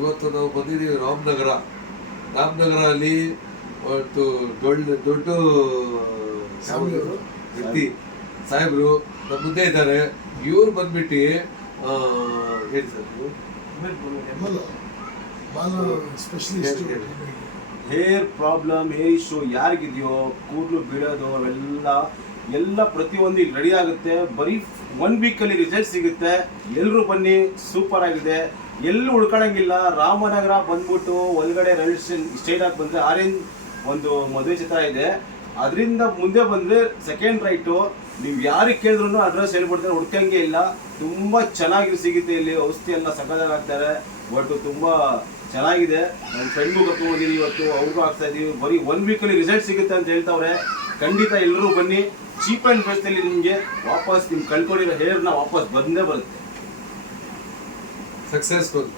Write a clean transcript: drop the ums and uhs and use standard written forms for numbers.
ಇವತ್ತು ನಾವು ಬಂದಿದ್ದೀವಿ ರಾಮನಗರ ಅಲ್ಲಿ ಒಂದು ದೊಡ್ಡ ವ್ಯಕ್ತಿ ಸಾಹೇಬ್ರು ನಮ್ಮ ಮುಂದೆ ಇದ್ದಾರೆ. ಇವ್ರು ಬಂದ್ಬಿಟ್ಟು ಹೇಳಿ sir hair problem, hair issue ಯಾರಿಗಿದೆಯೋ, ಕೂದಲು ಬೀಳೋದು ಅವೆಲ್ಲ ಪ್ರತಿಯೊಂದು ಇಲ್ಲಿ ರೆಡಿ ಆಗುತ್ತೆ. ಬರೀ 1 ವೀಕಲ್ಲಿ ರಿಸಲ್ಟ್ ಸಿಗುತ್ತೆ. ಎಲ್ಲರೂ ಬನ್ನಿ, ಸೂಪರ್ ಆಗಿದೆ. ಎಲ್ಲೂ ಉಳ್ಕೊಳಂಗಿಲ್ಲ. ರಾಮನಗರ ಬಂದ್ಬಿಟ್ಟು ಒಳಗಡೆ ರೈಲ್ವೆ ಸ್ಟೇಟ್ ಆಗಿ ಬಂದರೆ ಆರೆಂಜ್ ಒಂದು ಮದುವೆ ಚಿತ್ರ ಇದೆ, ಅದರಿಂದ ಮುಂದೆ ಬಂದರೆ ಸೆಕೆಂಡ್ ರೈಟು. ನೀವು ಯಾರಿಗೆ ಕೇಳಿದ್ರು ಅಡ್ರೆಸ್ ಹೇಳ್ಬಿಡ್ತಾರೆ, ಹುಡ್ಕಂಗೆ ಇಲ್ಲ. ತುಂಬ ಚೆನ್ನಾಗಿ ಸಿಗುತ್ತೆ ಇಲ್ಲಿ. ಔಷಧಿ ಎಲ್ಲ ಸಕ್ಕತ್ತಾಗಿ ಹಾಕ್ತಾರೆ. ಬಟ್ ತುಂಬ ಚೆನ್ನಾಗಿದೆ. ನನ್ನ ಫ್ರೆಂಡ್ಗೂ ಕರ್ಕೊಂಡ್ಬಂದಿದ್ದೀವಿ ಇವತ್ತು, ಅವ್ರಿಗೂ ಆಗ್ತಾ ಇದ್ದೀವಿ. ಬರೀ 1 ವೀಕಲ್ಲಿ ರಿಸಲ್ಟ್ ಸಿಗುತ್ತೆ ಅಂತ ಹೇಳ್ತಾವ್ರೆ. ಖಂಡಿತ ಎಲ್ಲರೂ ಬನ್ನಿ. ಚೀಪ್ ಆ್ಯಂಡ್ ಬೆಸ್ಟಲ್ಲಿ ನಿಮಗೆ ವಾಪಸ್ ನಿಮ್ಮ ಕಳ್ಕೊಂಡಿರೋ ಹೇರ್ನ ವಾಪಸ್ ಬಂದೇ ಬರುತ್ತೆ. ಸಕ್ಸಸ್ಫುಲ್.